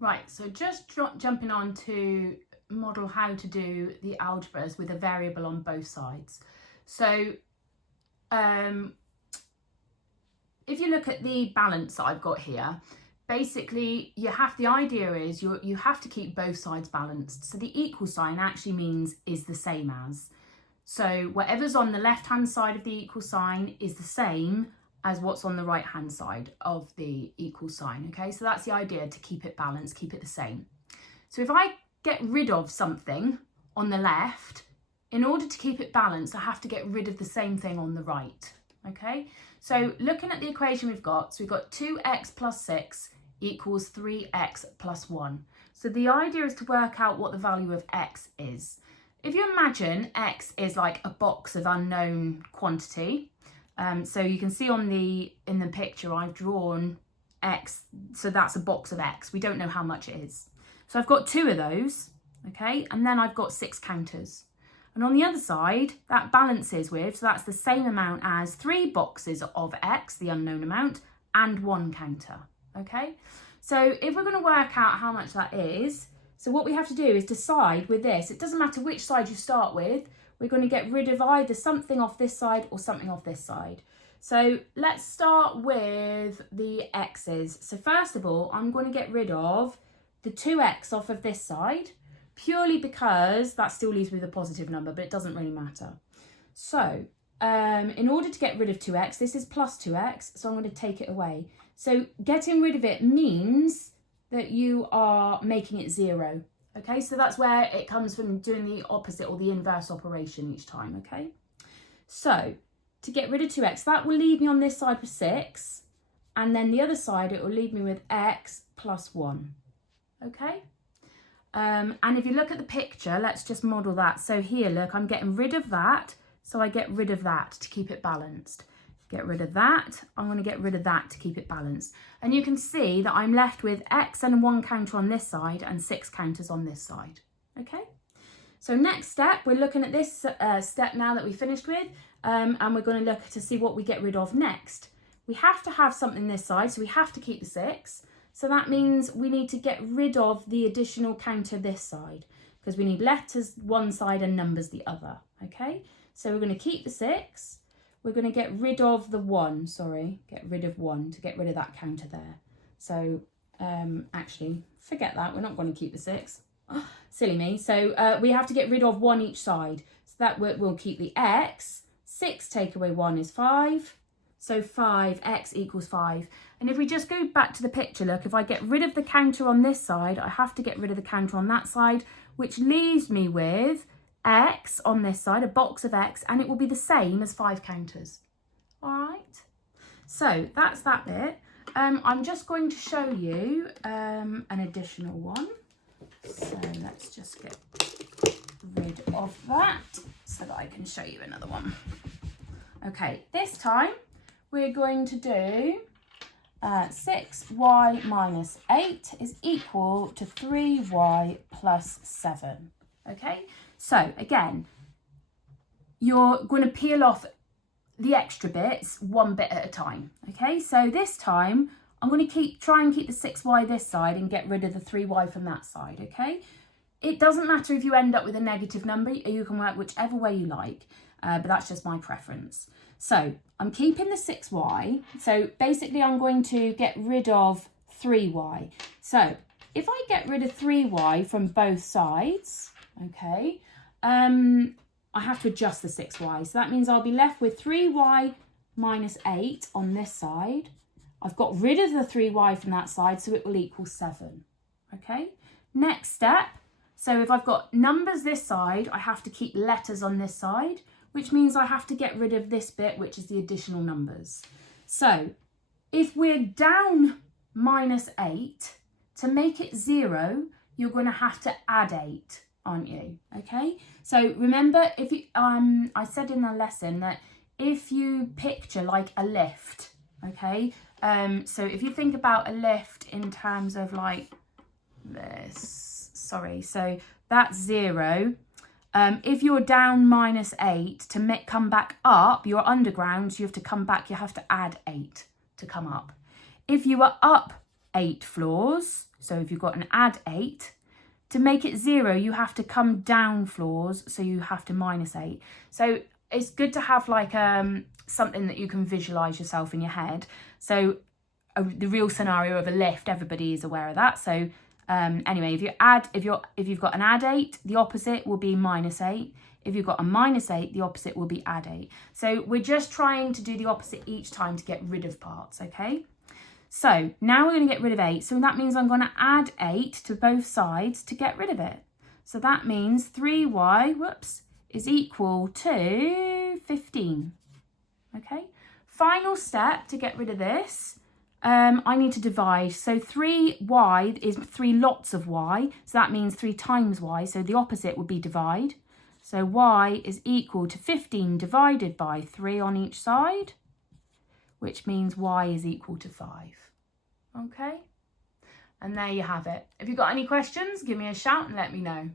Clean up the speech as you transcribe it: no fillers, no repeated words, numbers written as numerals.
Right, so just jumping on to model how to do the algebras with a variable on both sides. So if you look at the balance that I've got here, basically the idea is you have to keep both sides balanced. So the equal sign actually means is the same as. So whatever's on the left hand side of the equal sign is the same as what's on the right hand side of the equal sign. Okay, so that's the idea, to keep it balanced, keep it the same. So if I get rid of something on the left, in order to keep it balanced, I have to get rid of the same thing on the right. Okay, so looking at the equation we've got 2x plus 6 equals 3x plus 1. So the idea is to work out what the value of x is. If you imagine x is like a box of unknown quantity, so you can see in the picture I've drawn x, so that's a box of x. We don't know how much it is. So I've got 2 of those, okay, and then I've got 6 counters. And on the other side, that balances with, so that's the same amount as 3 boxes of x, the unknown amount, and 1 counter, okay? So if we're going to work out how much that is, so what we have to do is decide with this, it doesn't matter which side you start with, we're going to get rid of either something off this side or something off this side. So let's start with the x's. So first of all, I'm going to get rid of the 2x off of this side, purely because that still leaves me with a positive number, but it doesn't really matter. So in order to get rid of 2x, this is plus 2x, so I'm going to take it away. So getting rid of it means that you are making it 0. Okay, so that's where it comes from, doing the opposite or the inverse operation each time, okay? So to get rid of 2x, that will leave me on this side with 6, and then the other side, it will leave me with x plus 1, okay? And if you look at the picture, let's just model that. So here, look, I'm getting rid of that, so I get rid of that to keep it balanced. Get rid of that, I'm going to get rid of that to keep it balanced. And you can see that I'm left with x and 1 counter on this side and 6 counters on this side. Okay, so next step, we're looking at this step now that we finished with, and we're going to look to see what we get rid of next. We have to have something this side, so we have to keep the 6. So that means we need to get rid of the additional counter this side, because we need letters one side and numbers the other. Okay, so we're going to keep the 6. We're going to get rid of the 1, get rid of 1 to get rid of that counter there. So actually, forget that. We're not going to keep the 6. Oh, silly me. So we have to get rid of 1 each side. So that we'll keep the x. 6 take away 1 is 5. So 5x equals 5. And if we just go back to the picture, look, if I get rid of the counter on this side, I have to get rid of the counter on that side, which leaves me with x on this side, a box of x, and it will be the same as 5 counters. All right, so that's that bit. I'm just going to show you an additional one. So let's just get rid of that so that I can show you another one. Okay, this time we're going to do 6y minus 8 is equal to 3y plus 7. Okay, so again, you're going to peel off the extra bits one bit at a time. Okay, so this time I'm going to try and keep the 6y this side and get rid of the 3y from that side. Okay, it doesn't matter if you end up with a negative number, you can work whichever way you like, but that's just my preference. So I'm keeping the 6y, so basically I'm going to get rid of 3y. So if I get rid of 3y from both sides, okay, I have to adjust the 6y. So that means I'll be left with 3y minus 8 on this side. I've got rid of the 3y from that side, so it will equal 7. Okay, next step. So if I've got numbers this side, I have to keep letters on this side, which means I have to get rid of this bit, which is the additional numbers. So if we're down minus 8, to make it 0, you're going to have to add 8, aren't you? Okay, so remember, if you, I said in the lesson that if you picture like a lift, okay, so if you think about a lift in terms of like this, so that's 0. If you're down minus 8, to come back up, you're underground, so you have to come back, you have to add 8 to come up. If you are up 8 floors, So if you've got an add 8, to make it 0, you have to come down floors, so you have to minus 8. So it's good to have like something that you can visualize yourself in your head. So the real scenario of a lift, everybody is aware of that. So anyway, if you've got an add 8, the opposite will be minus 8. If you've got a minus 8, the opposite will be add 8. So we're just trying to do the opposite each time to get rid of parts, okay? So now we're going to get rid of 8. So that means I'm going to add 8 to both sides to get rid of it. So that means 3y, is equal to 15. Okay, final step to get rid of this. I need to divide. So 3y is 3 lots of y. So that means 3 times y. So the opposite would be divide. So y is equal to 15 divided by 3 on each side, which means y is equal to 5. Okay, and there you have it. If you've got any questions, give me a shout and let me know.